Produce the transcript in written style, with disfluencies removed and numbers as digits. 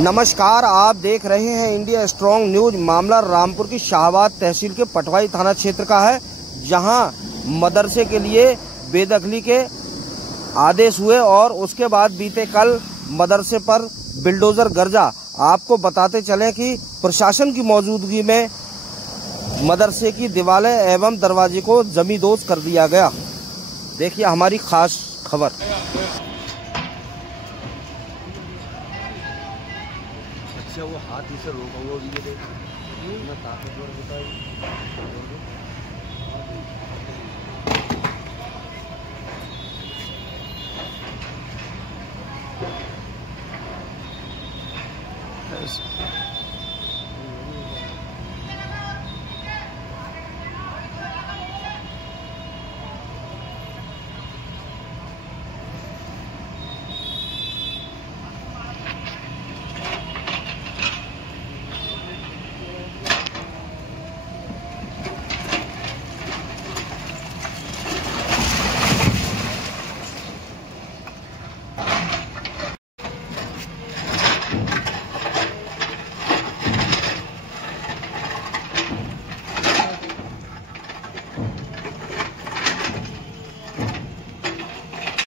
नमस्कार, आप देख रहे हैं इंडिया स्ट्रॉन्ग न्यूज। मामला रामपुर की शाहबाद तहसील के पटवाई थाना क्षेत्र का है, जहां मदरसे के लिए बेदखली के आदेश हुए और उसके बाद बीते कल मदरसे पर बिल्डोजर गरजा। आपको बताते चलें कि प्रशासन की मौजूदगी में मदरसे की दीवारें एवं दरवाजे को जमींदोज कर दिया गया। देखिए हमारी खास खबर। अच्छा, वो हाथ से रोका हुआ भी है, ताकतवर होता है।